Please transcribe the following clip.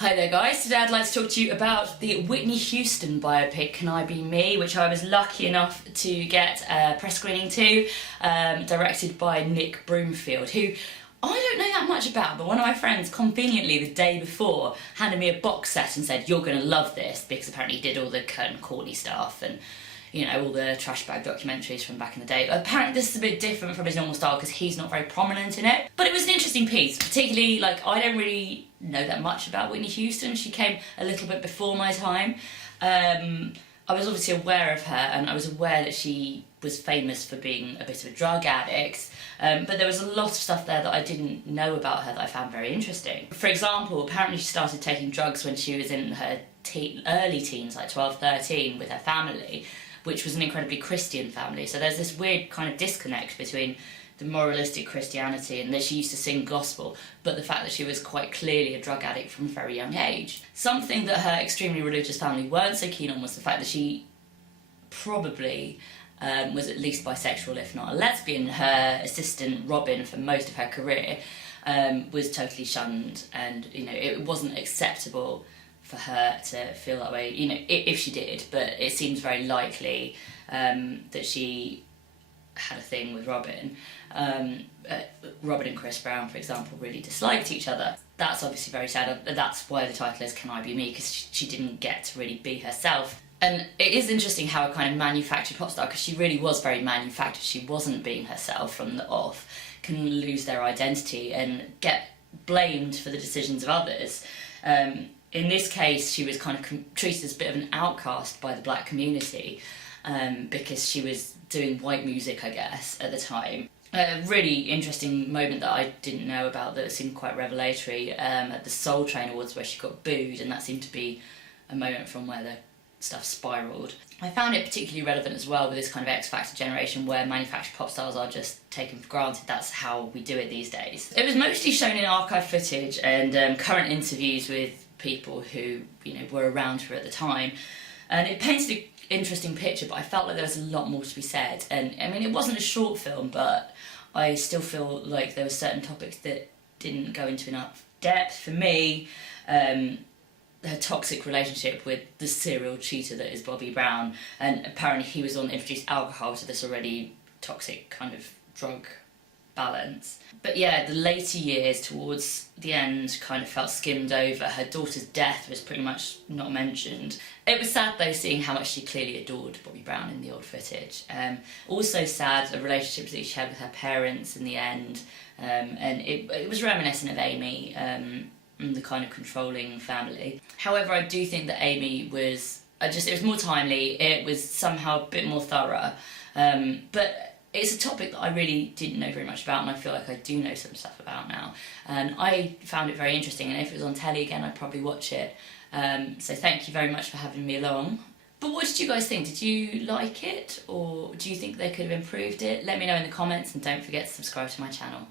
Hi there guys, today I'd like to talk to you about the Whitney Houston biopic, Can I Be Me?, which I was lucky enough to get a press screening to, directed by Nick Broomfield, who I don't know that much about, but one of my friends conveniently the day before handed me a box set and said, "You're going to love this," because apparently he did all the Kurt and Courtney stuff and, you know, all the trash bag documentaries from back in the day. Apparently this is a bit different from his normal style because he's not very prominent in it. But it was an interesting piece, particularly, like, I don't really know that much about Whitney Houston. She came a little bit before my time. I was obviously aware of her, and I was aware that she was famous for being a bit of a drug addict, but there was a lot of stuff there that I didn't know about her that I found very interesting. For example, apparently she started taking drugs when she was in her early teens, like 12, 13, with her family, which was an incredibly Christian family. So there's this weird kind of disconnect between the moralistic Christianity and that she used to sing gospel, but the fact that she was quite clearly a drug addict from a very young age. Something that her extremely religious family weren't so keen on was the fact that she probably was at least bisexual, if not a lesbian. Her assistant, Robin, for most of her career, was totally shunned, and, you know, it wasn't acceptable for her to feel that way, you know, if she did, but it seems very likely that she had a thing with Robin. Robin and Chris Brown, for example, really disliked each other. That's obviously very sad. That's why the title is Can I Be Me?, because she didn't get to really be herself. And it is interesting how a kind of manufactured pop star, because she really was very manufactured, she wasn't being herself from the off, can lose their identity and get blamed for the decisions of others. In this case, she was kind of treated as a bit of an outcast by the black community, because she was doing white music, I guess, at the time. A really interesting moment that I didn't know about that seemed quite revelatory at the Soul Train Awards, where she got booed, and that seemed to be a moment from where the stuff spiralled. I found it particularly relevant as well with this kind of X Factor generation where manufactured pop stars are just taken for granted. That's how we do it these days. It was mostly shown in archive footage and current interviews with people who, you know, were around her at the time, and it painted an interesting picture, but I felt like there was a lot more to be said. And I mean, it wasn't a short film, but I still feel like there were certain topics that didn't go into enough depth. For me, her toxic relationship with the serial cheater that is Bobby Brown, and apparently he was the one that introduced alcohol to this already toxic kind of drug balance. But yeah, the later years towards the end kind of felt skimmed over. Her daughter's death was pretty much not mentioned. It was sad though, seeing how much she clearly adored Bobby Brown in the old footage. Also sad, the relationships that she had with her parents in the end, and it was reminiscent of Amy, and the kind of controlling family. However, I do think that Amy was, it was more timely, it was somehow a bit more thorough, but it's a topic that I really didn't know very much about, and I feel like I do know some stuff about now. And I found it very interesting, and if it was on telly again, I'd probably watch it. So thank you very much for having me along. But what did you guys think? Did you like it, or do you think they could have improved it? Let me know in the comments, and don't forget to subscribe to my channel.